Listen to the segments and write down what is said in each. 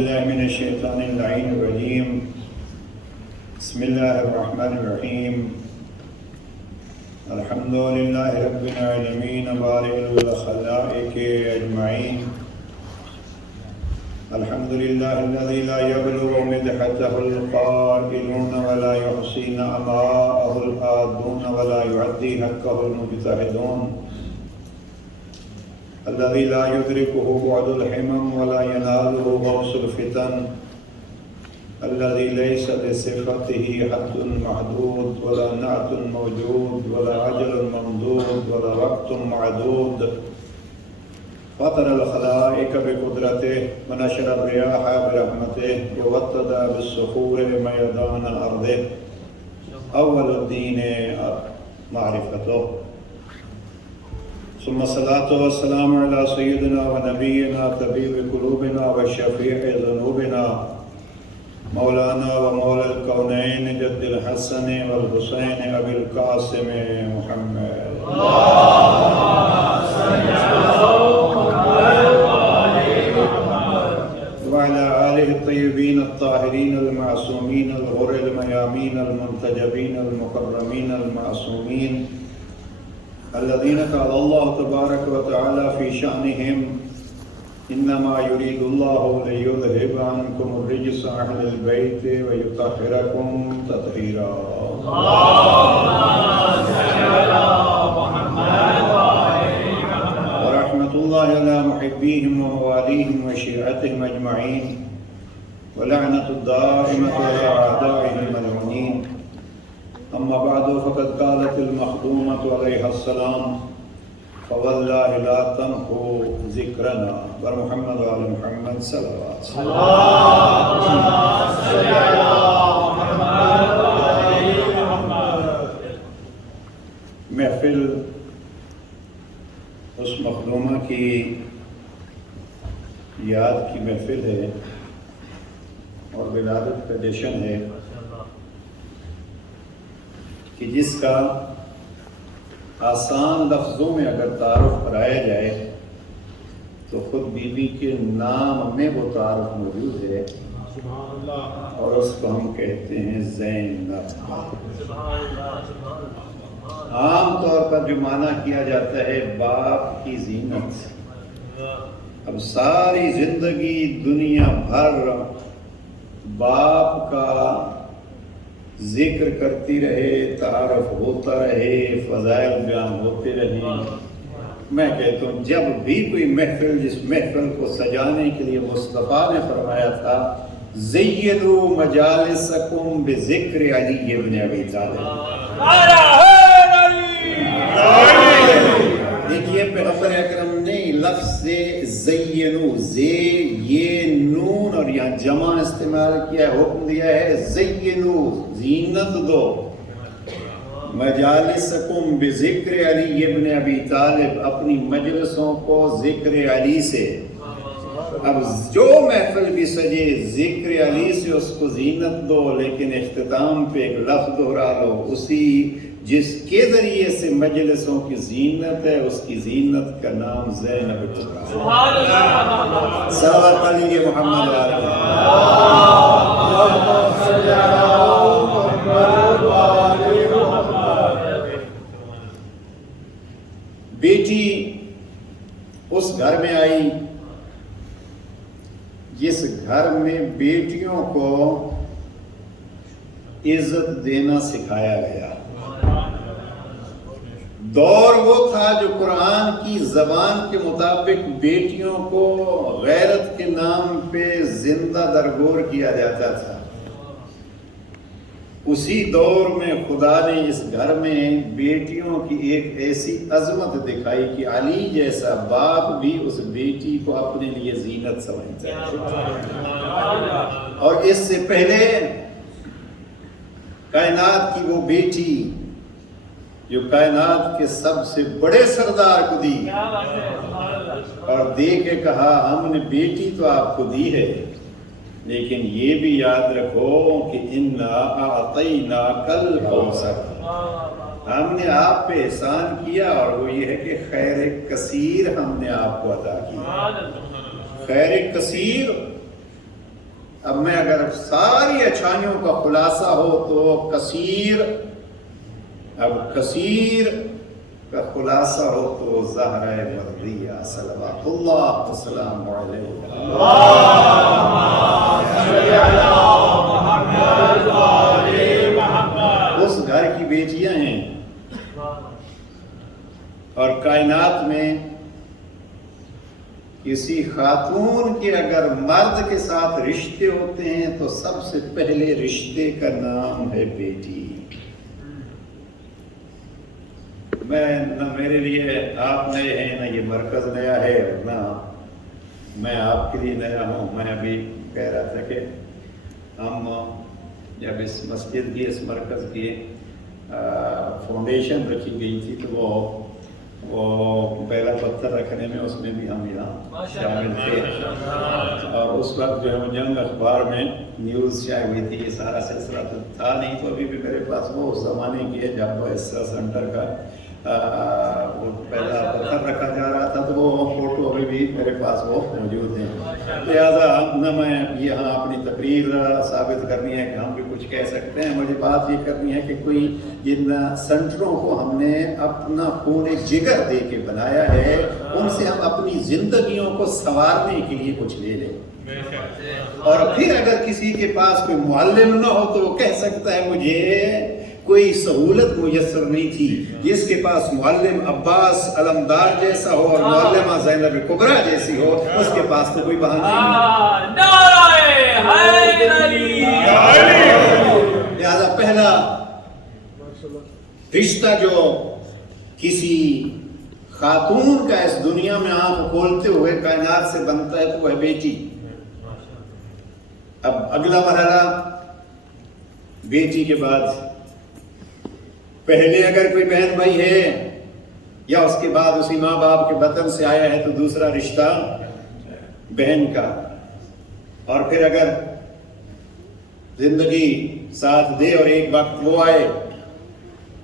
بالله من الشيطان اللعين الرجيم. بسم الله الرحمن الرحيم. الحمد لله رب العالمين بارئ الخلائق أجمعين. الحمد لله الذي لا يبلغ مدحته القائلون ولا يحصي نعماءه الآدون ولا يعدي حقه المجتهدون. الذي لا يدركه بعد الحمم ولا يناله غوص الفتن. الذي ليس لصفته حد محدود ولا نعت موجود ولا أجل ممدود ولا وقت معدود. فطر الخلائق بقدرته ونشر الرياح برحمته ووطد بالصخور ميدان أرضه. أول الدين معرفته، ثم الصلاة والسلام على سيدنا ونبينا طبيب قلوبنا وشفيع ذنوبنا مولانا ومولى الكونين جد الحسن والحسين أبي القاسم محمد. وعلى آله الطيبين الطاهرين المعصومين الغر الميامين المنتجبين المكرمين المعصومين الذين قال الله تبارك وتعالى في شأنهم: إنما يريد الله ليذهب عنكم الرجس أهل البيت ويطهركم تطهيرا. ورحمة الله على محبيهم ومواليهم وشيعتهم أجمعين، ولعنة الدائمة على أعدائهم الملعونين. أما بعد، فقد قالت المخدومة عليها السلام: فوالله لا تمحوا ذكرنا. برمحمد وعلى محمد صلوات. محفل اس مخدومہ کی یاد کی محفل ہے اور ولادت کا جشن ہے کہ جس کا آسان لفظوں میں اگر تعارف کرایا جائے تو خود بی بی کے نام میں وہ تعارف موجود ہے، اور اس کو ہم کہتے ہیں زینب. عام طور پر جو معنی کیا جاتا ہے باپ کی زینت. اب ساری زندگی دنیا بھر باپ کا ذکر کرتی رہے، تعارف ہوتا رہے، فضائل بیان ہوتے رہے. میں کہتا ہوں جب بھی کوئی محفل، جس محفل کو سجانے کے لیے مصطفیٰ نے فرمایا تھا: زینوا مجالسکم بذکر علی ابن ابی طالب. دیکھیے پیغمبر اکرم نے لفظ زینو، زے یہ نون اور یہاں جمع استعمال کیا ہے، حکم دیا ہے زینو، زینت دو. مجالسکم بذکر علی ابن ابی طالب، اپنی مجلسوں کو ذکر علی سے. اب جو محفل بھی سجے ذکر علی سے اس کو زینت دو، لیکن اختتام پہ ایک لفظ دہرا لو، اسی جس کے ذریعے سے مجلسوں کی زینت ہے اس کی زینت کا نام زینب کبریٰ. صلوات علی محمد بیٹی اس گھر میں آئی جس گھر میں بیٹیوں کو عزت دینا سکھایا گیا. دور وہ تھا جو قرآن کی زبان کے مطابق بیٹیوں کو غیرت کے نام پہ زندہ درگور کیا جاتا تھا. اسی دور میں خدا نے اس گھر میں بیٹیوں کی ایک ایسی عظمت دکھائی کہ علی جیسا باپ بھی اس بیٹی کو اپنے لیے زینت سمجھتا ہے. اور اس سے پہلے کائنات کی وہ بیٹی جو کائنات کے سب سے بڑے سردار کو دی اور دے کے کہا: ہم نے بیٹی تو آپ کو دی ہے، لیکن یہ بھی یاد رکھو کہ اِنَّا أَعْطَيْنَاكَ الْكَوْثَرَ. ہم نے آپ پہ احسان کیا، اور وہ یہ ہے کہ خیر کثیر ہم نے آپ کو عطا کی. خیر کثیر اب میں اگر ساری اچھائیوں کا خلاصہ ہو تو کثیر، اب کثیر کا خلاصہ ہو تو زہرہ مردیہ صلوات اللہ وسلام علیہ اس گھر کی بیٹیاں ہیں، اور کائنات میں کسی خاتون کے اگر مرد کے ساتھ رشتے ہوتے ہیں تو سب سے پہلے رشتے کا نام ہے بیٹی۔ نہ میرے لیے آپ نئے ہیں، نہ یہ مرکز نیا ہے، نہ میں آپ کے لیے نیا ہوں۔ میں ابھی کہہ رہا تھا کہ ہم جب اس مسجد کی، اس مرکز کی فاؤنڈیشن رکھی گئی تھی تو وہ پہلا پتھر رکھنے میں اس میں بھی ہم یہاں شامل تھے، اور اس وقت جو ہے جنگ اخبار میں نیوز شائع ہوئی تھی۔ یہ سارا سلسلہ تو تھا نہیں، تو ابھی بھی میرے پاس وہ اس زمانے کی ہے جب اس سینٹر کا وہ پہلا پتھر رکھا جا رہا تھا، تو وہ فوٹو ابھی بھی میرے پاس وہ موجود ہیں۔ لہٰذا نہ میں یہاں اپنی تقریر ثابت کرنی ہے کہ ہم بھی کچھ کہہ سکتے ہیں، مجھے بات یہ کرنی ہے کہ کوئی جن سینٹروں کو ہم نے اپنا خون جگر دے کے بنایا ہے، ان سے ہم اپنی زندگیوں کو سنوارنے کے لیے کچھ لے لیں۔ اور پھر اگر کسی کے پاس کوئی معلم نہ ہو تو وہ کہہ سکتا ہے مجھے کوئی سہولت میسر نہیں تھی۔ جس کے پاس معلم عباس علمدار جیسا ہو اور معلمہ زینب کبریٰ جیسی ہو، اس کے پاس تو کوئی بہانہ نہیں۔ لہذا پہلا رشتہ جو کسی خاتون کا اس دنیا میں آنکھ کھولتے ہوئے کائنات سے بنتا ہے تو وہ ہے بیٹی۔ اب اگلا مرحلہ بیٹی کے بعد پہلے اگر کوئی بہن بھائی ہے یا اس کے بعد اسی ماں باپ کے بطن سے آیا ہے تو دوسرا رشتہ بہن کا، اور پھر اگر زندگی ساتھ دے اور ایک وقت وہ آئے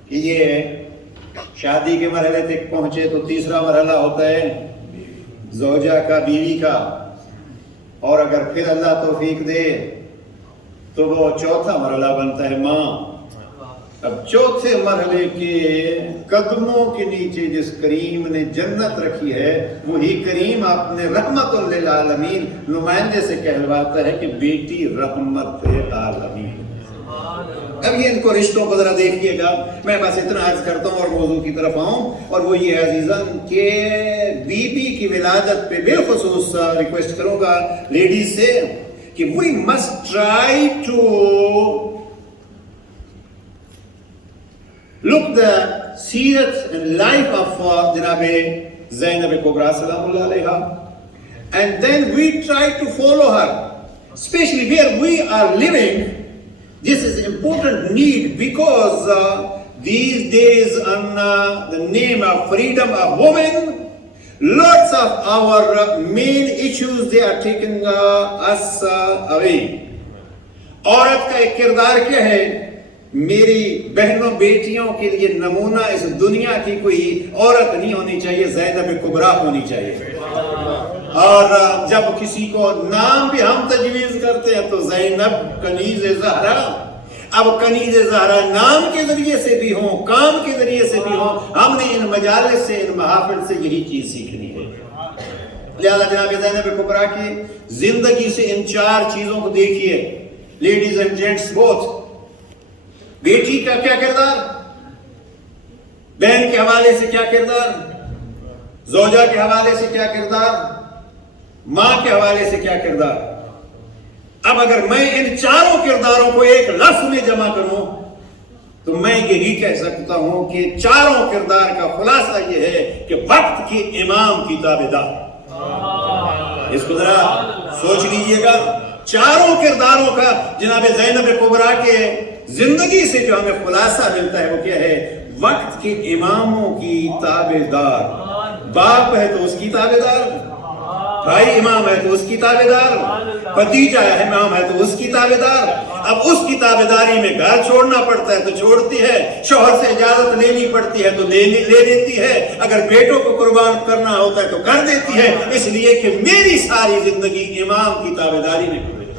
کہ یہ شادی کے مرحلے تک پہنچے تو تیسرا مرحلہ ہوتا ہے زوجہ کا، بیوی کا، اور اگر پھر اللہ توفیق دے تو وہ چوتھا مرحلہ بنتا ہے ماں۔ اب چوتھے مرحلے کے قدموں کے نیچے جس کریم نے جنت رکھی ہے، وہی کریم اپنے رحمت للعالمین نمائندے سے کہلواتا ہے کہ بیٹی رحمت عالمین۔ اب یہ ان کو رشتوں کو ذرا دیکھیے گا، میں بس اتنا عرض کرتا ہوں اور موضوع کی طرف آؤں، اور وہ یہ عزیزان کہ بی بی کی ولادت پہ بالخصوص ریکویسٹ کروں گا لیڈیز سے کہ we must try to look the seerah and life of Janab Zainab Kubra Salamullah Alaiha, and then we try to follow her, especially where we are living. This is important need because these days on the name of freedom of women, lots of our main issues they are taking us away. عورت کا ایک کردار کیا ہے؟ میری بہنوں بیٹیوں کے لیے نمونہ اس دنیا کی کوئی عورت نہیں ہونی چاہیے، زینب کبریٰ ہونی چاہیے۔ اور جب کسی کو نام بھی ہم تجویز کرتے ہیں تو زینب کنیز زہرا۔ اب کنیز زہرا نام کے ذریعے سے بھی ہوں، کام کے ذریعے سے بھی ہوں، ہم نے ان مجالس سے، ان محافل سے یہی چیز سیکھنی ہے۔ لہذا جناب زینب کبریٰ کی زندگی سے ان چار چیزوں کو دیکھیے، لیڈیز اینڈ جینٹس بوتھ۔ بیٹی کا کیا کردار، بہن کے حوالے سے کیا کردار، زوجہ کے حوالے سے کیا کردار، ماں کے حوالے سے کیا کردار۔ اب اگر میں ان چاروں کرداروں کو ایک لفظ میں جمع کروں تو میں یہی کہہ سکتا ہوں کہ چاروں کردار کا خلاصہ یہ ہے کہ وقت کے امام کی تابعدار۔ اس کو ذرا سوچ لیجئے گا، چاروں کرداروں کا جناب زینب کبریٰ کے زندگی سے جو ہمیں خلاصہ ملتا ہے وہ کیا ہے؟ وقت کے اماموں کی تابعدار۔ باپ ہے تو اس کی تابعدار، بھائی امام ہے تو اس کی تابعدار، بھتیجا ہے امام ہے تو اس کی تابعدار۔ اب اس کی تابعداری میں گھر چھوڑنا پڑتا ہے تو چھوڑتی ہے، شوہر سے اجازت لینی پڑتی ہے تو لے لیتی ہے، اگر بیٹوں کو قربان کرنا ہوتا ہے تو کر دیتی ہے، اس لیے کہ میری ساری زندگی امام کی تابعداری میں گزری۔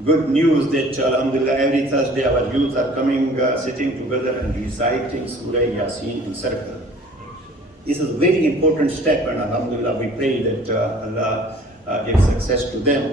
good news that alhamdulillah every Thursday our youth are coming sitting together and reciting Surah Yasin in circle. This is a very important step, and alhamdulillah we pray that Allah gives success to them.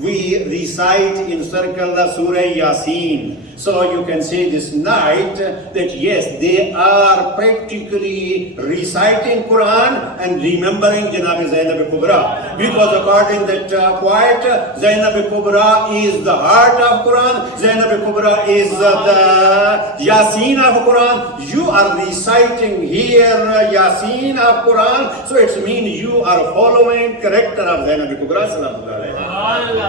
we recite in circle the Surah Yasin. So you can say this night that yes, they are practically reciting Quran and remembering Janab Zainab Kubra, because according that poet, Zainab Kubra is the heart of Quran, Zainab Kubra is the Yasin of Quran. You are reciting here Yasin of Quran, so it means you are following character of Zainab Kubra sallallahu alaihi wasallam.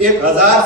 1000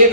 1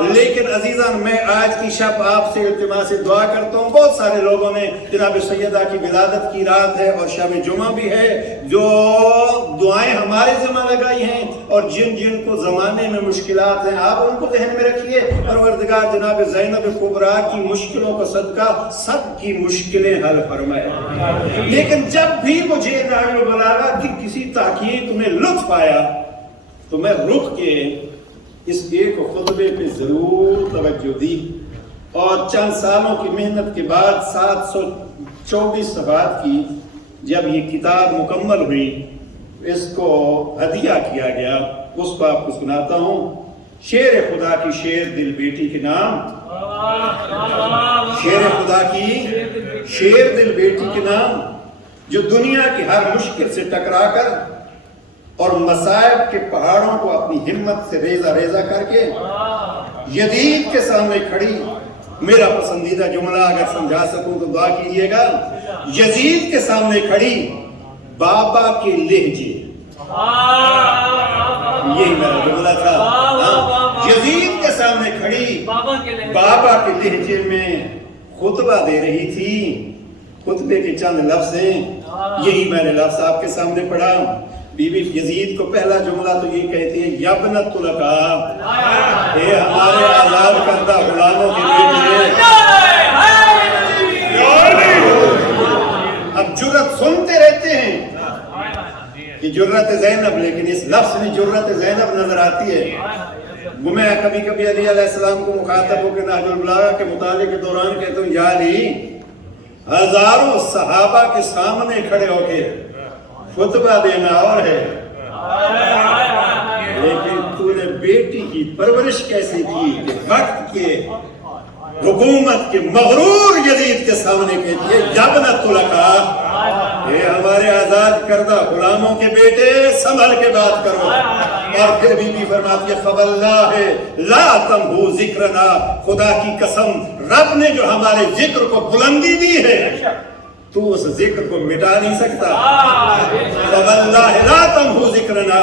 لیکن عزیزان میں آج کی شب آپ سے التماس دعا کرتا ہوں. بہت سارے لوگوں نے جناب سیدہ کی ولادت کی رات ہے اور شب جمعہ بھی ہے, جو دعائیں ہمارے ذمہ لگائی ہیں, اور جن جن کو زمانے میں مشکلات ہیں آپ ان کو ذہن میں رکھیے. پروردگار جناب زینب کبریٰ کی مشکلوں کا صدقہ سب کی مشکلیں حل فرمائے. لیکن جب بھی مجھے نہج البلاغہ کی کسی تحقیق میں لطف آیا تو میں رک کے اس ایک خطبے پہ ضرور توجہ دی, اور چند سالوں کی محنت کے بعد 724 صفحات کی جب یہ کتاب مکمل ہوئی, اس کو ہدیہ کیا گیا, اس کو آپ کو سناتا ہوں. شیر خدا کی شیر دل بیٹی کے نام, شیر خدا کی شیر دل بیٹی کے نام, جو دنیا کی ہر مشکل سے ٹکرا کر اور مصائب کے پہاڑوں کو اپنی ہمت سے ریزہ ریزہ کر کے یزید کے سامنے کھڑی. میرا پسندیدہ جملہ اگر سمجھا سکوں تو دعا کیجئے گا. یزید کے سامنے کھڑی بابا کے لہجے, یہی میرا جملہ تھا. یزید کے سامنے کھڑی بابا کے لہجے میں خطبہ دے رہی تھی. خطبے کے چند لفظ ہیں, یہی میں نے لفظ آپ کے سامنے پڑھا. بی بی یزید کو پہلا جملہ تو یہ کہتی ہے, یا بنت طلقاء, اے ہمارے آزاد کردہ غلاموں کے بیٹے. اب جرت سنتے رہتے ہیں کہ جرت زینب, لیکن اس لفظ میں جرت زینب نظر آتی ہے. وہ میں کبھی کبھی علی علیہ السلام کو مخاطب ہو کے نہج البلاغہ کے مطالعے کے دوران کہتا ہوں, یا علی, ہزاروں صحابہ کے سامنے کھڑے ہو کے خطبہ دینا اور ہے, لیکن تو نے بیٹی کی پرورش کیسے کی کہ وقت کے حکومت کے مغرور یزید کے سامنے کہتی ہے, یا بنت طلقاء, اے ہمارے آزاد کردہ غلاموں کے بیٹے سنبھل کے بات کرو. اور پھر بی بی فرماتی ہے, فواللہ لا تمحو ذکرنا, خدا کی قسم رب نے جو ہمارے ذکر کو بلندی دی ہے تو اس ذکر کو مٹا نہیں سکتا. فواللہ لا تمحو ذکرنا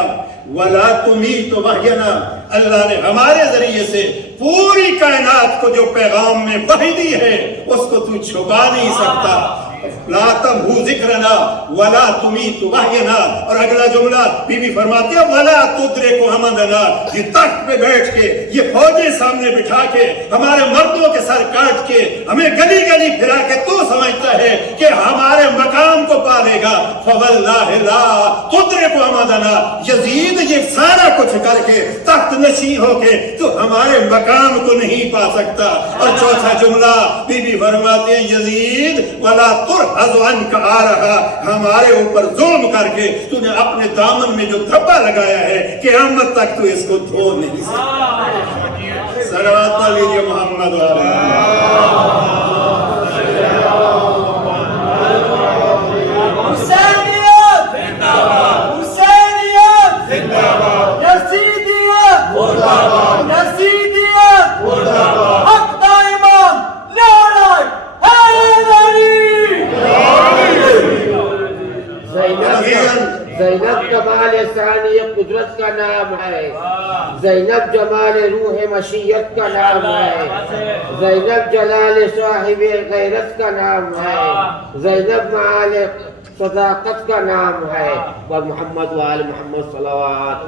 ولا تمیت وحینا, اللہ نے ہمارے ذریعے سے پوری کائنات کو جو پیغام میں وحی دی ہے اس کو تو چھپا نہیں سکتا. لا تمحو ذکرنا ولا تمیت وحینا. اور اگلا جملہ بی بی فرماتی ہے, ولا تدرک حمدنا, یہ تخت پہ بیٹھ کے, یہ فوجیں سامنے بٹھا کے, ہمارے مردوں کے سر کاٹ کے, ہمیں گلی گلی پھرا کے تو سمجھتا ہے کہ ہمارے مقام کو پالے گا. فواللہ لا تدرک حمدنا, یزید یہ سارا کچھ کر کے تخت نشین ہو کے تو ہمارے مقام کو نہیں پا سکتا. اور چوتھا جملہ بی بی فرماتے ہیں, یزید ولا ترحز عنک آ رہا, ہمارے اوپر ظلم کر کے تو نے اپنے دامن میں جو دھبا لگایا ہے قیامت تک تو اس کو دھو نہیں سکتا. صلوات علی محمد و حسینیت زندہ باد, حسینیت زندہ باد, یزیدیت مردہ باد, یزیدیت مردہ باد, حق دائمان نعرہ حیدری. زینب جمال ثانی قدرت کا نام ہے, زینب جمال روح مشیت کا نام ہے, زینب جلال صاحب غیرت کا نام ہے, زینب معال صداقت کا نام ہے. و محمد و آل محمد صلوات.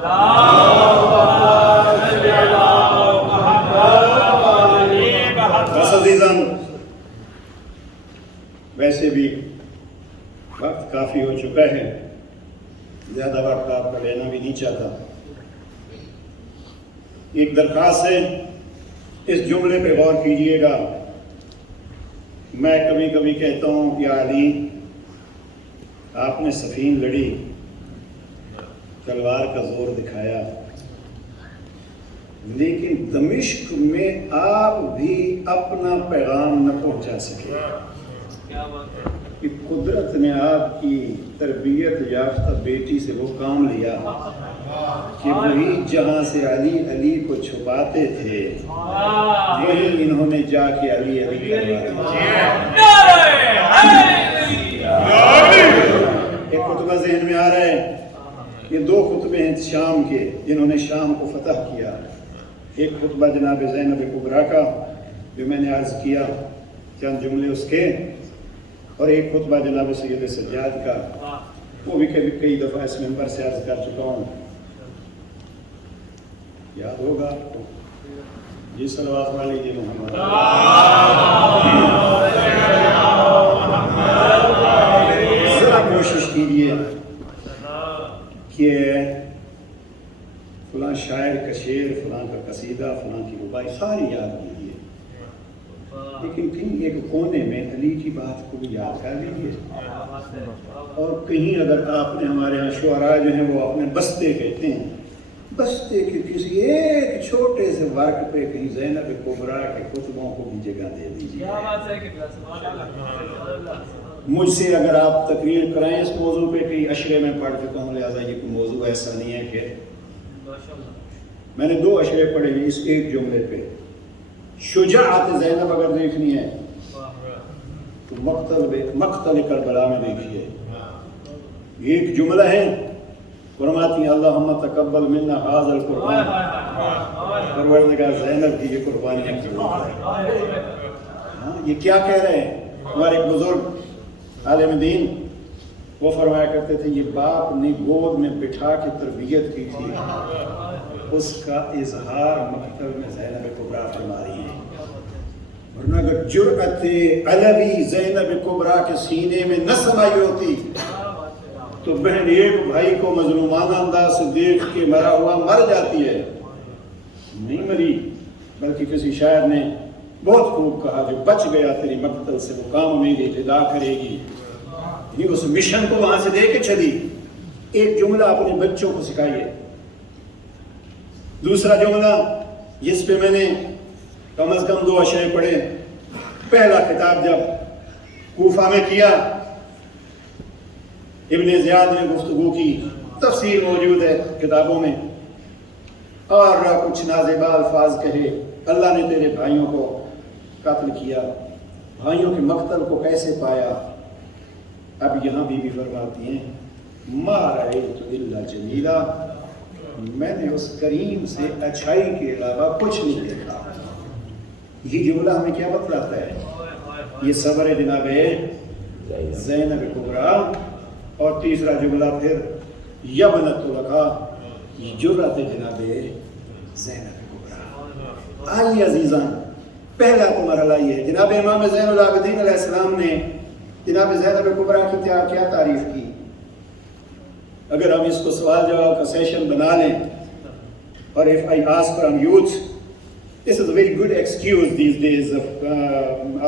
بس عزیزان, ویسے بھی وقت کافی ہو چکا ہے, زیادہ وقت آپ کا لینا بھی نہیں چاہتا. ایک درخواست ہے, اس جملے پہ غور کیجئے گا. میں کبھی کبھی کہتا ہوں کہ علی, آپ نے صفین لڑی, تلوار کا زور دکھایا, لیکن دمشق میں آپ بھی اپنا پیغام نہ پہنچا سکے. کہ قدرت نے آپ کی تربیت یافتہ بیٹی سے وہ کام لیا کہ وہی جہاں سے علی علی کو چھپاتے تھے وہی انہوں نے جا کے علی علی کروا دیا. ایک خطبہ ذہن میں آ رہا ہے, یہ 2 خطبے ہیں شام کے جنہوں نے شام کو فتح کیا. ایک خطبہ جناب زینب کبریٰ کا جو میں نے عرض کیا چند جملے اس کے، اور ایک خطبہ جناب سید سجاد کا، وہ بھی کئی دفعہ اس ممبر سے عرض کر چکا ہوں، یاد ہوگا آپ کو؟ جی صلوات والی جی محمد ذرا کوشش کیجیے کہ فلاں شاعر کا شعر، فلاں کا قصیدہ، فلاں کی ربائی ساری یاد کیجیے، لیکن کہیں ایک کونے میں علی کی بات کو بھی یاد کر لیجیے، اور کہیں اگر آپ نے ہمارے یہاں شعراء جو ہیں وہ اپنے بستے کہتے ہیں، بستے کے کسی ایک چھوٹے سے ورق پہ کہیں زینب کبریٰ کے خطبوں کو بھی جگہ دے دیجیے۔ مجھ سے اگر آپ تقریر کرائیں اس موضوع پہ، کئی اشرے میں پڑھ چکا ہوں، لہٰذا یہ کوئی موضوع ایسا نہیں ہے کہ میں نے 2 اشرے پڑھے ہیں اس ایک جملے پہ۔ شجاعت زینب اگر دیکھنی ہے تو مقتل کربلا میں دیکھیے، ایک جملہ ہے، فرماتی ہیں اللہم تقبل منا ھذا القرآن، پروردگار زینب کی یہ قربانیاں قبول کرے۔ ہاں یہ کیا کہہ رہے ہیں؟ ہمارے ایک بزرگ عالم دین وہ فرمایا کرتے تھے یہ باپ نے گود میں بٹھا کے تربیت کی تھی، اس کا اظہار مقتل میں زینب کبریٰ فرما رہی ہے، ورنہ اگر جرأت علوی زینب کبریٰ کے سینے میں نہ سمائی ہوتی تو بہن ایک بھائی کو مظلومانہ انداز سے دیکھ کے مرا ہوا مر جاتی ہے، نہیں مری، بلکہ کسی شاعر نے بہت خوب کہا جو بچ گیا تیری مقتل سے وہ کام میری ابتدا کرے گی، یہ اس مشن کو وہاں سے دے کے چلی۔ ایک جملہ اپنے بچوں کو سکھائیے۔ دوسرا جملہ جس پہ میں نے کم از کم 2 اشعرے پڑھے، پہلا خطاب جب کوفہ میں کیا، ابن زیاد نے گفتگو کی، تفسیر موجود ہے کتابوں میں، اور کچھ نازیبا الفاظ کہے، اللہ نے تیرے بھائیوں کو قتل کیا، بھائیوں کے مقتل کو کیسے پایا؟ اب یہاں بھی فرماتی ہیں ما رأیت الا جمیلا، میں نے اس کریم سے اچھائی کے علاوہ کچھ نہیں دیکھا۔ یہ جملہ ہمیں کیا بتلاتا ہے؟ یہ صبر جناب زینب کبریٰ، اور تیسرا جملہ پھر یبنت لکا، یہ جرأت جناب زینب کبریٰ۔ آئیے عزیزان، پہلا تو مرحلہ یہ ہے، جناب امام زین العابدین علیہ السلام نے جناب زینب کبریٰ کی کیا تعریف کی؟ اگر ہم اس کو سوال جواب کا سیشن بنا لیں، اور if I ask from youth, this is a very good excuse these days of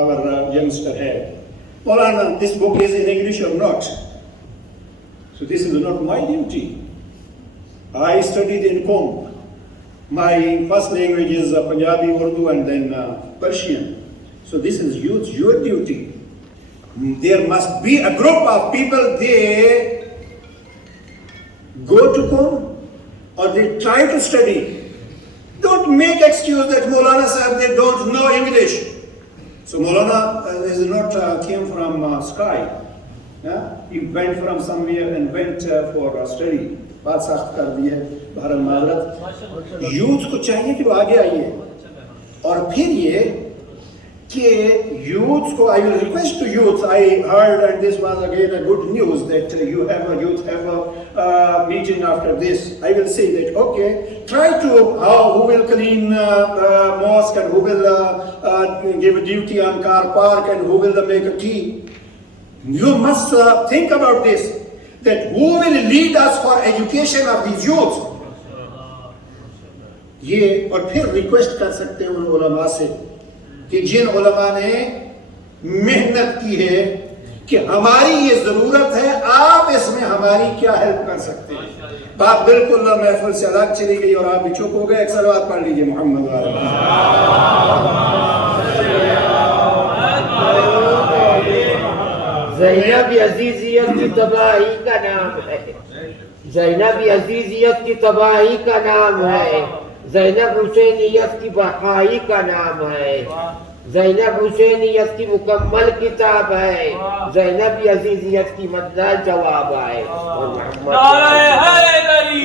our youngster have. Maulana, this book is in English or not? So this is not my duty. I studied in Qom. My first language is Punjabi, Urdu, and then Persian. So this is your duty. There must be a group of people, they go to Qom or they try to study. Don't make excuse that Maulana Sahib, they don't know English. So Maulana is not came from sky. He went from somewhere and went for study. بات سخت کر دی ہے، بہرحال معذرت۔ Youth کو چاہیے کہ وہ آگے آئیے، اور پھر یہ کہ یوتھ کو I will request to youth, I heard, and this was again a good news, that youth have a meeting after this. I will say that, okay, try to, who will clean mosque, and who will give a duty on car park, and who will make a tea. You must think about this, that who will lead us for education of these youth. یہ اور پھر request کر سکتے ہیں ان علماء سے کہ جن علماء نے محنت کی ہے کہ ہماری یہ ضرورت ہے، آپ اس میں ہماری کیا ہیلپ کر سکتے ہیں۔ بات بالکل محفل سے الگ چلی گئی اور آپ بھی چپ ہو گئے۔ ایک صلوات پڑھ لیجئے محمد زینب عزیزیت کی تباہی کا نام ہے، زینب عزیزیت کی تباہی کا نام ہے، زینب حسینیت کی بقائی کا نام ہے، زینب حسینیت کی مکمل کتاب ہے، زینب عزیزیت کی مدد جواب ہے۔ نعرہ حیدری!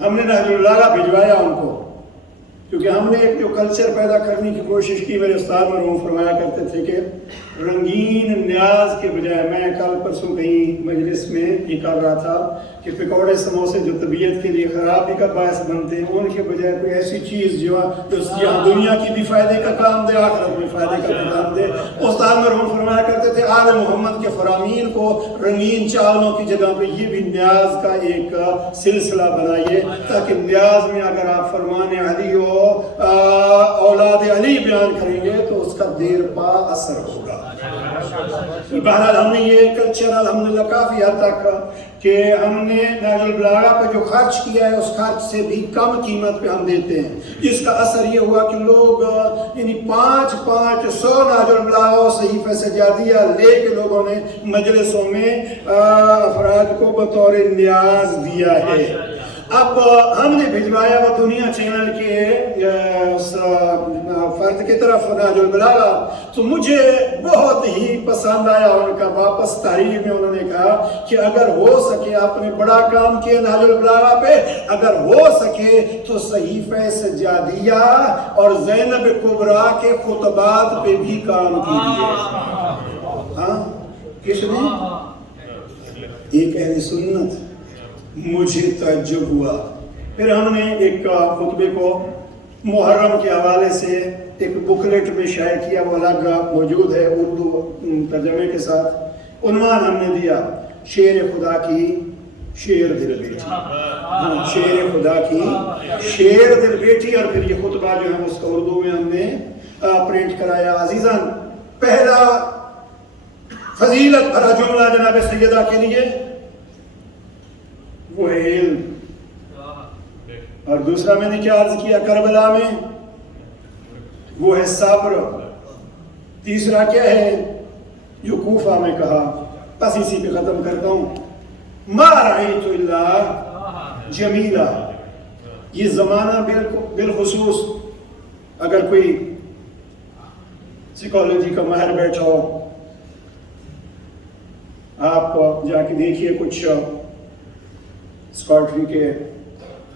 ہم نے نہج البلاغہ بھجوایا ان کو، کیونکہ ہم نے ایک جو کلچر پیدا کرنے کی کوشش کی. میرے استاد مرحوم فرمایا کرتے تھے کہ رنگین نیاز کے بجائے، میں کل پرسوں کہیں مجلس میں یہ کر رہا تھا کہ پکوڑے سموسے جو طبیعت کے لیے خرابی کا باعث بنتے ہیں، ان کے بجائے کوئی ایسی چیز جو یہاں دنیا کی بھی فائدے کا کام دے، آخرت میں فائدے کا کام دے. استاد مرحوم فرمایا کرتے تھے آل محمد کے فرامین کو رنگین چاولوں کی جگہ پہ یہ بھی نیاز کا ایک سلسلہ بنائیے، تاکہ نیاز میں اگر آپ فرمان علی و اولاد علی بیان کریں گے تو اس کا دیر پا اثر ہوگا. بہرحال ہم نے یہ کلچر الحمدللہ کافی حد تک کہ ہم نے نہج البلاغہ پہ جو خرچ کیا ہے اس خرچ سے بھی کم قیمت پہ ہم دیتے ہیں، جس کا اثر یہ ہوا کہ لوگ یعنی 500 نہج البلاغہ صحیفہ سجادیہ لے کے لوگوں نے مجلسوں میں افراد کو بطور نیاز دیا ہے. اب ہم نے بھجوایا وہ دنیا چینل کے فرد کی طرف نہج البلاغہ، تو مجھے بہت ہی پسند آیا ان کا واپس تحریر میں انہوں نے کہا کہ اگر ہو سکے، آپ نے بڑا کام کیا نہج البلاغہ پہ، اگر ہو سکے تو صحیفہ سجادیہ اور زینب کبریٰ کے خطبات پہ بھی کام کیجیے. ہاں کس نے؟ ایک اہل سنت. مجھے تعجب ہوا. پھر ہم نے ایک خطبے کو محرم کے حوالے سے ایک بکلیٹ میں شائع کیا، وہ الگ موجود ہے اردو ترجمے کے ساتھ. عنوان ہم نے دیا شیر خدا کی شیر دل بیٹی. شیر خدا کی شیر دل بیٹی. اور پھر یہ خطبہ جو ہے اس کا اردو میں ہم نے پرنٹ کرایا. عزیزان، پہلا فضیلت بھرا جملہ جناب سیدہ کے لیے وہ ہے علم، اور دوسرا میں نے کیا عرض کیا کربلا میں وہ ہے صبر. تیسرا کیا ہے جو کوفہ میں کہا. بس اسی پہ ختم کرتا ہوں. ما رأیت الا جمیلا. یہ زمانہ بالخصوص اگر کوئی سائیکالوجی کا ماہر بیٹھا ہو، آپ جا کے دیکھیے کچھ اسکاٹری کے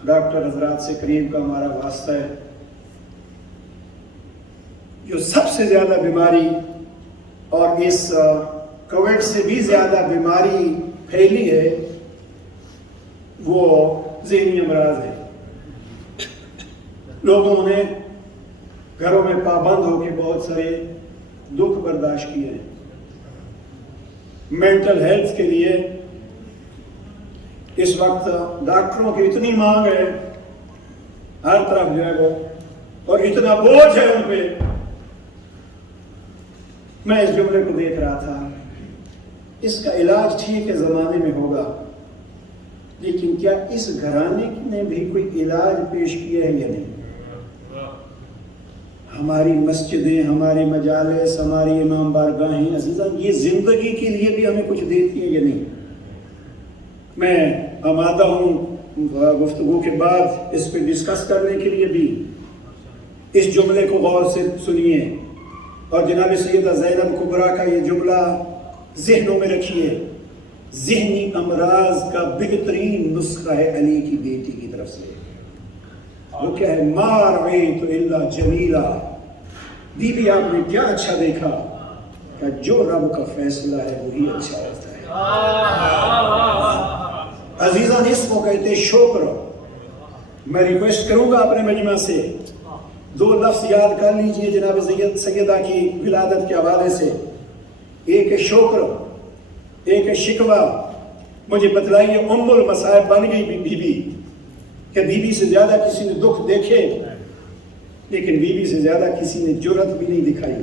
ڈاکٹر حضرات سے قریب کا ہمارا واسطہ ہے. جو سب سے زیادہ بیماری اور اس کووڈ سے بھی زیادہ بیماری پھیلی ہے وہ ذہنی امراض ہے. لوگوں نے گھروں میں پابند ہو کے بہت سارے دکھ برداشت کیے ہیں. مینٹل ہیلتھ کے لیے اس وقت ڈاکٹروں کی اتنی مانگ ہے ہر طرف جو ہے وہ، اور اتنا بوجھ ہے ان پہ. میں اس جملے کو دیکھ رہا تھا، اس کا علاج ٹھیک ہے زمانے میں ہوگا، لیکن کیا اس گھرانے نے بھی کوئی علاج پیش کیا ہے یا نہیں؟ ہماری مسجدیں، ہماری مجالس، ہماری امام بارگاہیں عزیزان یہ زندگی کے لیے بھی ہمیں کچھ دیتی ہیں یا نہیں؟ میں آمادہ ہوں گفتگو کے بعد اس پہ ڈسکس کرنے کے لیے بھی. اس جملے کو غور سے سنیے اور جناب سیدہ زینب کبریٰ کا یہ جملہ ذہنوں میں رکھیے. ذہنی امراض کا بہترین نسخہ ہے علی کی بیٹی کی طرف سے. وہ کیا ہے؟ ما رأیت الا جمیلا. بی بی آپ نے کیا اچھا دیکھا؟ کہ جو رب کا فیصلہ ہے وہی اچھا ہوتا ہے. عزیزان اس کو کہتے ہیں شکر. میں ریکویسٹ کروں گا اپنے مجمع سے 2 لفظ یاد کر لیجئے جناب سیدہ کی ولادت کے حوالے سے. ایک ہے شکر، ایک ہے شکوہ. مجھے بتلائیے ام المصائب بن گئی بی بی کہ بی بی سے زیادہ کسی نے دکھ دیکھے، لیکن بی بی سے زیادہ کسی نے جرأت بھی نہیں دکھائی.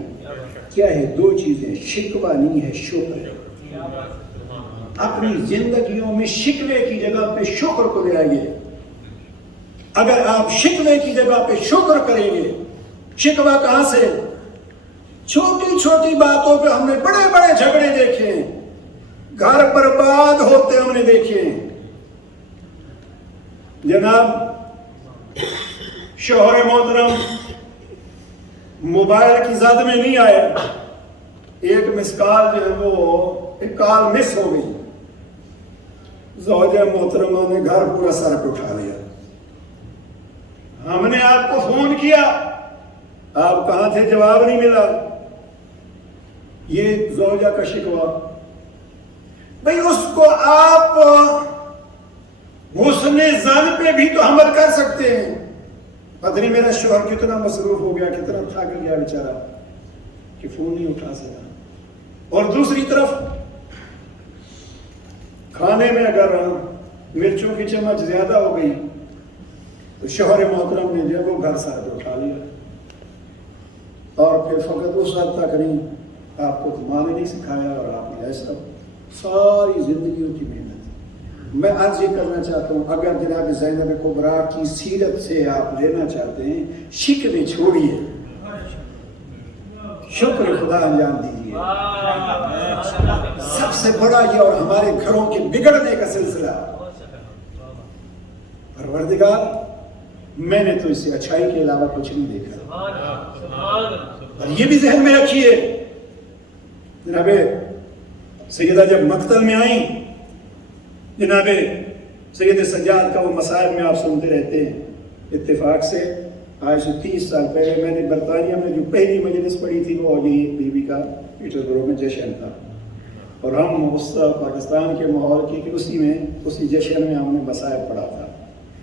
کیا ہے؟ 2 چیزیں، شکوہ نہیں ہے شکر. اپنی زندگیوں میں شکوے کی جگہ پہ شکر کو لے آئیے. اگر آپ شکوے کی جگہ پہ شکر کریں گے، شکوہ کہاں سے؟ چھوٹی چھوٹی باتوں پہ ہم نے بڑے بڑے جھگڑے دیکھے ہیں، گھر برباد ہوتے ہم نے دیکھے ہیں. جناب شوہر محترم موبائل کی زد میں نہیں آئے، ایک مس کال جو ہے وہ ایک کال مس ہو گئی، زوجہ محترمہ نے گھر پورا سر پہ اٹھا لیا. ہم نے آپ کو فون کیا، آپ کہاں تھے؟ جواب نہیں ملا۔ یہ زوجہ کا شکوہ۔ بھئی اس کو آپ حسن ظن پہ بھی تو حمل کر سکتے ہیں۔ پتہ نہیں میرا شوہر کتنا مصروف ہو گیا، کتنا تھک گیا بیچارہ کہ فون نہیں اٹھا سکا۔ اور دوسری طرف کھانے میں اگر مرچوں کی چمچ زیادہ ہو گئی تو شوہر محترم نے جو وہ گھر ساتھ اٹھا لیا، اور پھر فقط اس حد تک نہیں، آپ کو ماں نے نہیں سکھایا اور آپ نے ایسا ساری زندگیوں کی محنت۔ میں آج یہ کرنا چاہتا ہوں، اگر جناب زینب کبریٰ کی سیرت سے آپ لینا چاہتے ہیں، شکوے چھوڑیے، شکر خدا انجام دیجیے۔ سب سے بڑا یہ اور ہمارے گھروں کے بگڑنے کا سلسلہ، پروردگار میں نے تو اس سے اچھائی کے علاوہ کچھ نہیں دیکھا۔ اور یہ بھی ذہن میں رکھیے، جناب سیدہ جب مقتل میں آئیں، جناب سید سجاد کا وہ مصائب میں آپ سنتے رہتے ہیں، اتفاق سے آج سے 30 سال پہلے میں نے برطانیہ میں جو پہلی مجلس پڑھی تھی وہ یہی بی بی کا پیٹرزبرگ میں جشن تھا، اور ہم اس پاکستان کے ماحول کی کہ اسی جشن میں ہم نے مصائب پڑھا تھا۔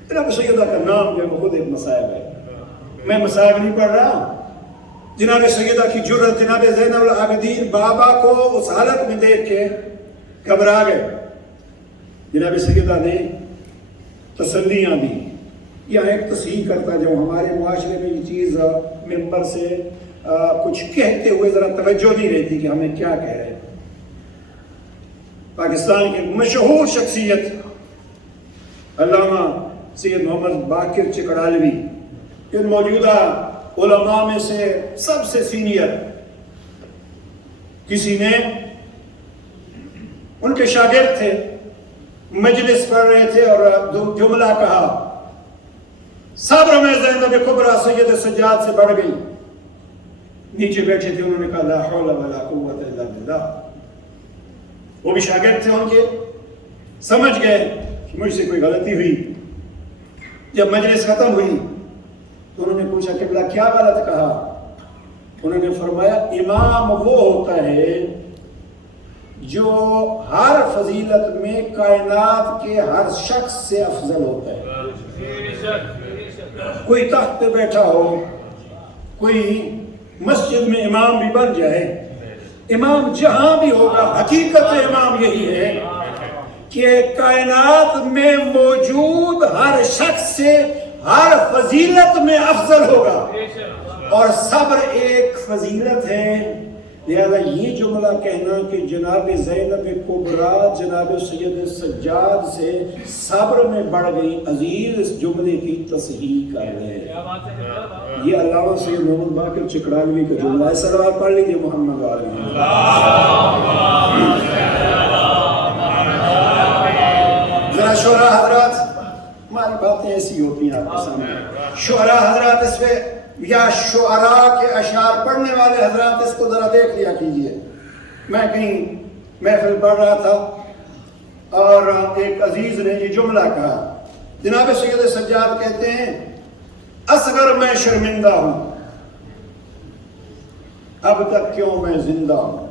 جناب سیدہ کا نام جو ہے وہ خود ایک مصائب ہے، میں مصائب نہیں پڑھ رہا۔ جناب سیدہ کی جرت، جناب زین العابدین بابا کو اس حالت میں دیکھ کے گھبرا گئے، جناب سیدہ نے تسلیاں دی۔ یہاں ایک تصحیح کرتا جب ہمارے معاشرے میں یہ چیز ممبر سے کچھ کہتے ہوئے ذرا توجہ نہیں رہتی کہ ہمیں کیا کہہ رہے ہیں۔ پاکستان کی مشہور شخصیت علامہ سید محمد باقر چکڑالوی، ان موجودہ علماء میں سے سب سے سینئر، کسی نے ان کے شاگرد تھے، مجلس پڑھ رہے تھے اور جملہ کہا، صبر میں زینب کبریٰ سید سجاد سے بڑھ گئی۔ نیچے بیٹھے تھے، انہوں نے کہا لا حول ولا قوت الا باللہ۔ وہ بھی شاگرد تھے ان کے، سمجھ گئے کہ مجھ سے کوئی غلطی ہوئی۔ جب مجلس ختم ہوئی تو انہوں نے پوچھا قبلہ کیا غلط کہا؟ انہوں نے فرمایا امام وہ ہوتا ہے جو ہر فضیلت میں کائنات کے ہر شخص سے افضل ہوتا ہے۔ کوئی تخت پہ بیٹھا ہو، کوئی مسجد میں امام بھی بن جائے، امام جہاں بھی ہوگا، حقیقت امام یہی ہے کہ کائنات میں موجود ہر شخص سے ہر فضیلت میں افضل ہوگا، اور صبر ایک فضیلت ہے۔ لہذا یہ جملہ کہنا کہ جناب زینب کبریٰ جناب سید سجاد سے صبر میں بڑھ گئی، عزیز اس جملے کی تصحیح کر رہے ہیں۔ یہ علامہ سید محمد باقر چکڑالوی کا جملہ ہے۔ صلوات پڑھ لیجیے محمد علیہ۔ ذرا شعراء حضرات، ہماری باتیں ایسی ہوتی ہیں آپ کے سامنے، شعراء حضرات اس پہ یا شعراء کے اشعار پڑھنے والے حضرات اس کو ذرا دیکھ لیا کیجئے۔ میں کہیں محفل پڑھ رہا تھا اور ایک عزیز نے یہ جملہ کہا، جناب سید سجاد کہتے ہیں اصغر میں شرمندہ ہوں، اب تک کیوں میں زندہ ہوں۔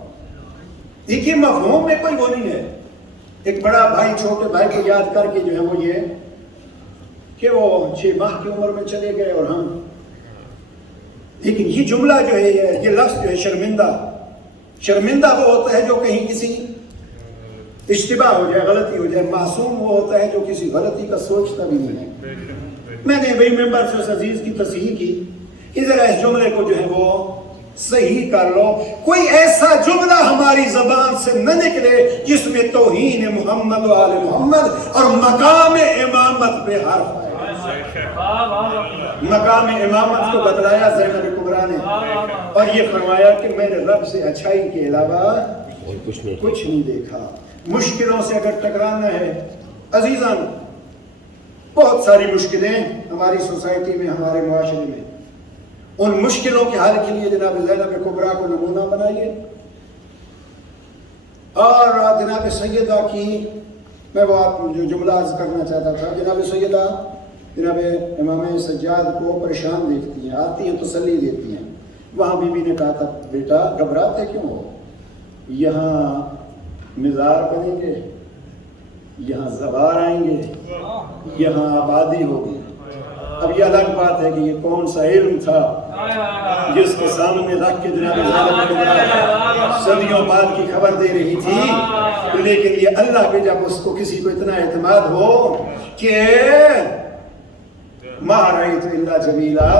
دیکھیے مفہوم میں کوئی وہ نہیں ہے۔ ایک بڑا بھائی چھوٹے بھائی کو یاد کر کے جو ہے وہ یہ کہ وہ 6 ماہ کی عمر میں چلے گئے اور ہم، لیکن یہ جملہ جو ہے یہ لفظ جو ہے شرمندہ وہ ہوتا ہے جو کہیں کسی اشتباہ ہو جائے، غلطی ہو جائے۔ معصوم وہ ہوتا ہے جو کسی غلطی کا سوچتا بھی نہیں ہے۔ میں نے بھائی ممبر سے اس عزیز کی تصحیح کی کہ ذرا اس جملے کو جو ہے وہ صحیح کر لو، کوئی ایسا جملہ ہماری زبان سے نہ نکلے جس میں توہین محمد و آل محمد اور مقام امامت پہ حرف ہے۔ مقام امامت کو بتلایا زینب کبریٰ نے اور یہ فرمایا کہ میں نے رب سے اچھائی کے علاوہ کچھ نہیں دیکھا۔ مشکلوں سے اگر ٹکرانا ہے عزیزان، بہت ساری مشکلیں ہماری سوسائٹی میں، ہمارے معاشرے میں، ان مشکلوں کے حل کے لیے جناب زینب کبریٰ کو نمونہ بنائیے۔ اور جناب سیدہ کی میں وہ جو جملہ عرض کرنا چاہتا تھا، جناب سیدہ جناب امام سجاد کو پریشان دیکھتی ہیں، آتی ہیں تسلی دیتی ہیں. وہاں بی بی نے کہا تھا بیٹا گھبراتے کیوں ہو، یہاں مزار بنیں گے، یہاں زبار آئیں گے، یہاں آبادی ہوگی. اب یہ الگ بات ہے کہ یہ کون سا علم تھا جس کے سامنے رکھ کے جناب صدیوں بعد کی خبر دے رہی تھی، لیکن یہ اللہ پہ جب اس کو کسی کو اتنا اعتماد ہو کہ ما رأیت الا جمیلا،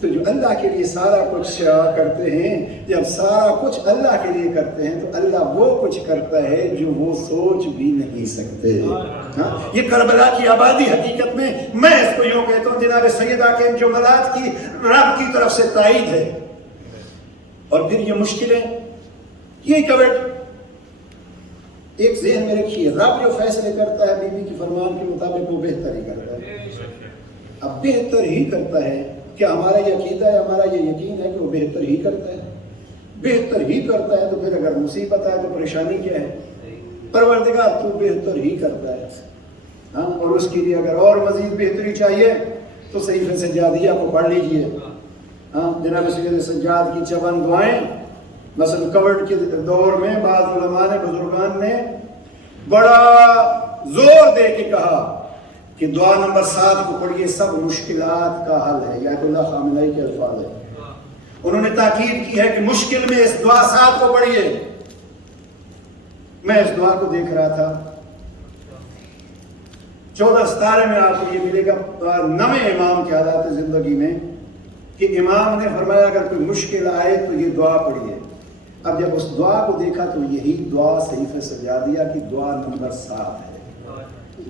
تو جو اللہ کے لیے سارا کچھ کرتے ہیں، جب سارا کچھ اللہ کے لیے کرتے ہیں تو اللہ وہ کچھ کرتا ہے جو وہ سوچ بھی نہیں سکتے. یہ کربلا کی آبادی حقیقت میں میں اس کو یوں کہتا ہوں جناب سیدہ کے جملات کی رب کی طرف سے تائید ہے. اور پھر یہ مشکلیں، یہ کبٹ ایک ذہن میں رکھیے، رب جو فیصلے کرتا ہے بی بی کی فرمان کے مطابق وہ بہتر ہی کرتا ہے. اب بہتر ہی کرتا ہے، کیا ہمارا یہ عقیدہ ہے، ہمارا یہ یقین ہے کہ وہ بہتر ہی کرتا ہے؟ بہتر ہی کرتا ہے تو پھر اگر مصیبت ہے تو پریشانی کیا ہے؟ پروردگار تو بہتر ہی کرتا ہے. اور اس کے لیے اگر اور مزید بہتری چاہیے تو صحیفہ سجادیہ کو پڑھ لیجئے. جناب سید سجاد کی 54 دعائیں، مثلا کووڈ کے دور میں بعض علماء نے، بزرگان نے بڑا زور دے کے کہا کہ دعا نمبر 7 کو پڑھیے، سب مشکلات کا حل ہے. یہ اللہ خامنہئی کے الفاظ ہے. انہوں نے تاکید کی ہے کہ مشکل میں اس دعا 7 کو پڑھیے. میں اس دعا کو دیکھ رہا تھا، 14 ستارے میں آپ کو یہ ملے گا 9 امام کے حالات زندگی میں کہ امام نے فرمایا اگر کوئی مشکل آئے تو یہ دعا پڑھیے. اب جب اس دعا کو دیکھا تو یہی دعا صحیفہ سجادیہ کی دعا نمبر 7 ہے.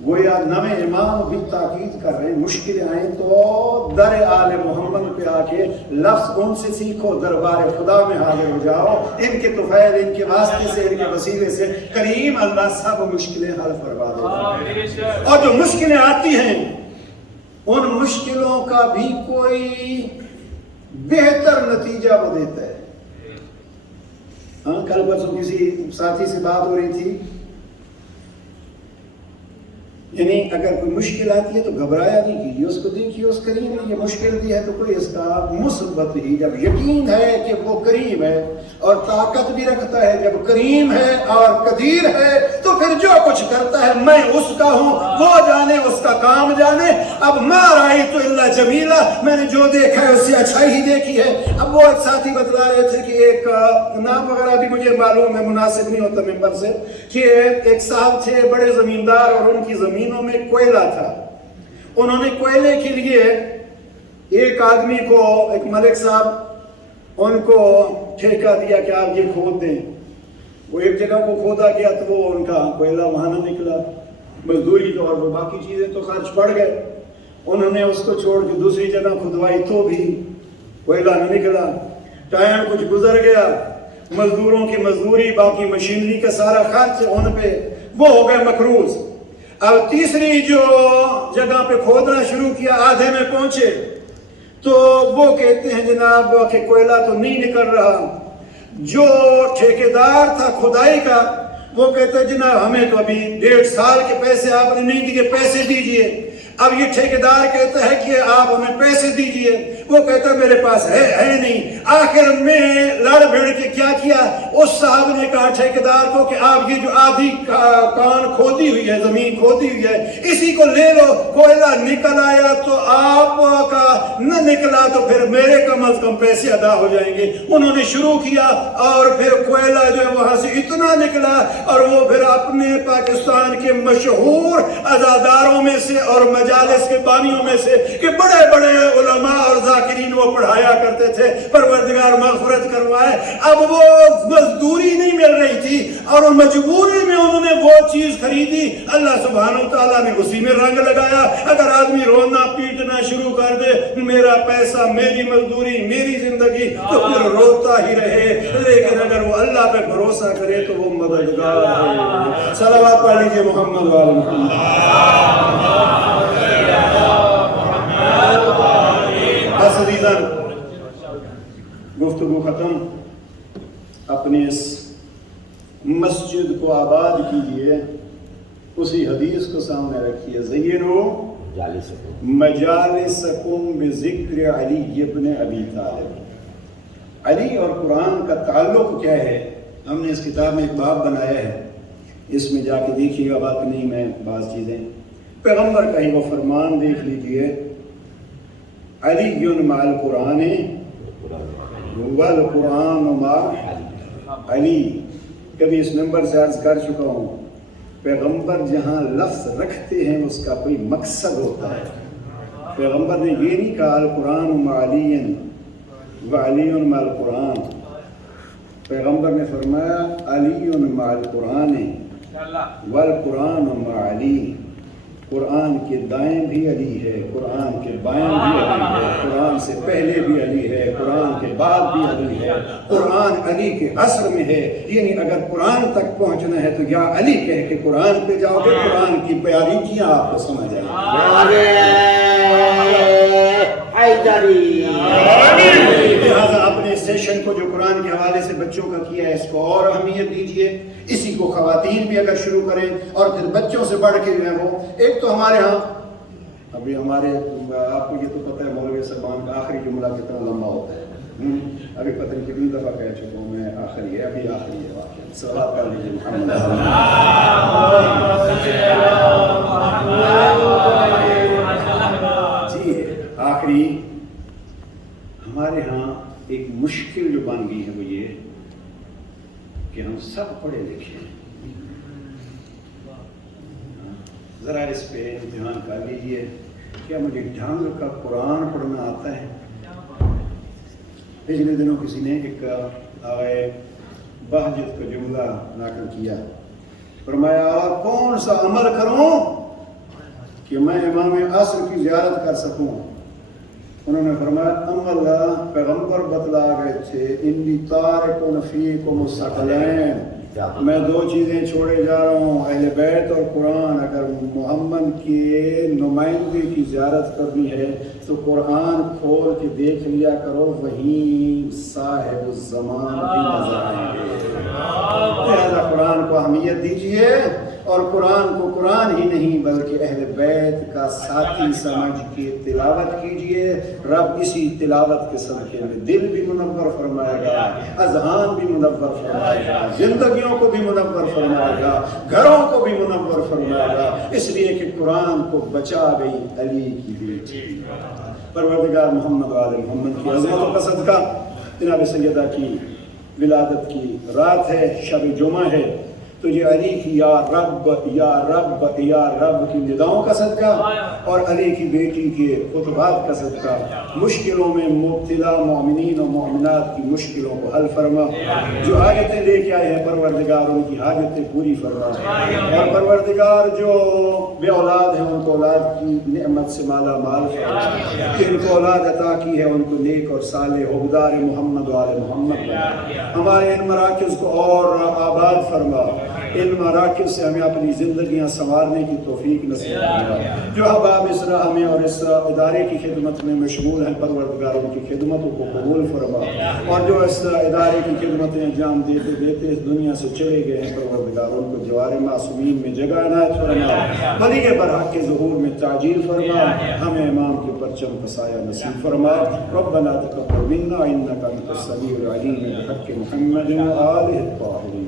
گویا 9 امام بھی تاکید کر رہے ہیں مشکلیں آئیں تو در آل محمد پہ آ کے لفظ ان سے سیکھو، دربار خدا میں حاضر ہو جاؤ. ان کے طفیل، ان کے واسطے سے، ان کے وسیلے سے کریم اللہ سب مشکلیں حل فرما دیتا ہے. اور جو مشکلیں آتی ہیں ان مشکلوں کا بھی کوئی بہتر نتیجہ وہ دیتا ہے. کل پرسوں کسی ساتھی سے بات ہو رہی تھی، یعنی اگر کوئی مشکل آتی ہے تو گھبرایا نہیں کیجیے، اس کو دیکھیے اس کریم نے یہ مشکل دی ہے تو کوئی اس کا مثبت ہی، جب یقین ہے کہ وہ کریم ہے اور طاقت بھی رکھتا ہے، جب کریم ہے اور قدیر ہے تو پھر جو کچھ کرتا ہے میں اس کا ہوں، وہ جانے، اس کا کام جانے. اب ما رأیت الا جمیلا، میں نے جو دیکھا ہے اس سے اچھائی ہی دیکھی ہے. اب وہ ایک ساتھی بتلا رہے تھے کہ ایک نام وغیرہ بھی مجھے معلوم ہے، مناسب نہیں ہوتا ممبر سے، کہ ایک صاحب تھے بڑے زمیندار اور ان کی زمینوں میں کوئلہ تھا. انہوں نے کوئلے کے لیے ایک آدمی کو، ایک ملک صاحب، ان کو ٹھیکہ دیا کہ آپ یہ کھود دیں. وہ ایک جگہ کو کھودا گیا تو وہ ان کا کوئلہ وہاں نہ نکلا، مزدوری تو اور وہ باقی چیزیں تو خرچ پڑ گئے. انہوں نے اس کو چھوڑ کے دوسری جگہ کھدوائی تو بھی کوئلہ نہ نکلا. ٹائم کچھ گزر گیا، مزدوروں کی مزدوری، باقی مشینری کا سارا خرچ ان پہ، وہ ہو گئے مقروض. اب تیسری جو جگہ پہ کھودنا شروع کیا، آدھے میں پہنچے تو وہ کہتے ہیں جناب کہ کوئلہ تو نہیں نکل رہا. جو ٹھیکیدار تھا کھدائی کا وہ کہتا ہے جناب ہمیں تو ابھی 1.5 سال کے پیسے آپ نے نہیں دیے، پیسے دیجئے. اب یہ ٹھیکیدار کہتا ہے کہ آپ ہمیں پیسے دیجئے، وہ کہتا ہے میرے پاس ہے نہیں. آخر میں لڑ بھیڑ کے کیا کیا، اس صاحب نے کہا ٹھیکیدار کو کہ آپ یہ جو آدھی کان کھودی ہوئی ہے، زمین کھودی ہوئی ہے، اسی کو لے لو. کوئلہ نکل آیا تو آپ کا نہ نکلا تو پھر میرے کم از کم پیسے ادا ہو جائیں گے. انہوں نے شروع کیا اور پھر کوئلہ جو ہے وہاں سے اتنا نکلا اور وہ پھر اپنے پاکستان کے مشہور عزاداروں میں سے اور مجالس کے بانیوں میں سے کہ بڑے بڑے علماء اور ذاکرین وہ پڑھایا کرتے تھے، پروردگار مغفرت کروائے. اب وہ مزدوری نہیں مل رہی تھی اور مجبوری میں انہوں نے وہ چیز خریدی. اللہ سبحانہ وتعالیٰ نے اسی میں رنگ لگایا. اگر آدمی رونا پیٹنا شروع کر دے میرا پیسہ، میری مزدوری، میری زندگی، تو پھر روتا ہی رہے. لیکن اگر وہ اللہ پہ بھروسہ کرے تو وہ مددگار ہے. صلوات پڑھ لیجیے محمد وعلی محمد. بس عزیزان، گفتگو ختم. اپنی اس مسجد کو آباد کیجئے، اسی حدیث کو سامنے رکھیے، زینو مجالسکم بذکر علی ابن ابی طالب. علی اور قرآن کا تعلق کیا ہے؟ ہم نے اس کتاب میں ایک باب بنایا ہے، اس میں جا کے دیکھیے گا، باقی نہیں میں بعض چیزیں پیغمبر کا ہی وہ فرمان دیکھ لیجئے، علی مع القرآن والقرآن مع علی. کبھی اس نمبر سے عرض کر چکا ہوں، پیغمبر جہاں لفظ رکھتے ہیں اس کا کوئی مقصد ہوتا ہے. پیغمبر نے یہ نہیں کہا القرآن مع علی وعلی مع القرآن. پیغمبر نے فرمایا علی مع القرآن والقرآن مع علی. قرآن کے دائیں بھی علی ہے، قرآن کے بائیں بھی علی ہے، قرآن سے پہلے بھی علی ہے، قرآن کے بعد بھی علی ہے، قرآن علی کے عصر میں ہے. یعنی اگر قرآن تک پہنچنا ہے تو یا علی کہہ کے قرآن پہ جاؤ گے، قرآن کی باریکیاں آپ کو سمجھ آئیں گی. لہٰذا اپنے سیشن کو جو قرآن کے حوالے سے بچوں کا کیا ہے اس کو اور اہمیت دیجیے. اسی کو خواتین بھی اگر شروع کریں اور پھر بچوں سے بڑھ کے جو ہے وہ ایک تو ہمارے ہاں ابھی ہمارے آپ کو یہ تو پتہ ہے مولوی صاحبان کا آخری جملہ کتنا لمبا ہوتا ہے. ابھی پتہ نہیں کتنی دفعہ کہہ چکا ہوں میں آخری ہے، ابھی آخری ہے واقعہ. صلوات کر لیجیے محمد. جی آخری ہمارے ہاں ایک مشکل جو بن گئی ہے وہ یہ کہ ہم سب پڑھے لکھے ہیں. ذرا اس پہ امتحان کر لیجئے، کیا مجھے ڈھنگ کا قرآن پڑھنا آتا ہے؟ پچھلے دنوں کسی نے ایک آئے بہجت کا جملہ نقل کیا، فرمایا اور کون سا عمل کروں کہ میں امام عصر کی زیارت کر سکوں؟ انہوں نے فرمایا عمل پیغمبر بتلا گئے تھے، انی تارکن فیکم الثقلین، میں دو چیزیں چھوڑے جا رہا ہوں، اہل بیت اور قرآن. اگر محمد کے نمائندے کی زیارت کرنی ہے تو قرآن کھول کے دیکھ لیا کرو، وہیں صاحب الزمان بھی نظر آئیں گے. لہذا قرآن کو اہمیت دیجیے اور قرآن کو قرآن ہی نہیں بلکہ اہل بیت کا ساتھی سمجھ کے تلاوت کیجیے. رب اسی تلاوت کے صدقے میں دل بھی منور فرمائے گا، اذہان بھی منور فرمائے گا، زندگیوں کو بھی منور فرمائے گا، گھروں کو بھی منور فرمائے گا. اس لیے کہ قرآن کو بچا گئی علی کی بیٹی. پروردگار محمد وآل محمد کی عظمتوں کا صدقہ جناب سیدہ کی ولادت کی رات ہے، شب جمعہ ہے، تو یہ علی کی یا رب یا رب یا رب کی نداؤں کا صدقہ اور علی کی بیٹی کے خطبات کا صدقہ مشکلوں میں مبتلا مومنین و مومنات کی مشکلوں کو حل فرما. جو حاجتیں لے کے آئے ہیں پروردگار ان کی حاجتیں پوری فرما، اور پروردگار جو بے اولاد ہیں ان کو اولاد کی نعمت سے مالا مال فرما. جن کو اولاد عطا کی ہے ان کو نیک اور صالح حقدار محمد وآل محمد بنا. ہمارے ان مراکز کو اور آباد فرما، ان مراکز سے ہمیں اپنی زندگیاں سنوارنے کی توفیق نصیب فرما. جو احباب اس راہ میں اور اس ادارے کی خدمت میں مشغول ہیں پروردگار ان کی خدمتوں کو قبول فرما، اور جو اس ادارے کی خدمتیں انجام دیتے دیتے اس دنیا سے چلے گئے ہیں پروردگار ان کو جوار معصومین میں جگہ عنایت فرما. ولی برحق کے ظہور میں تعجیل فرما، ہمیں امام کے پرچم کا سایہ نصیب فرما. ربنا تقبل منا انک انت السمیع العلیم بحق محمد وآلہ الطاہرین.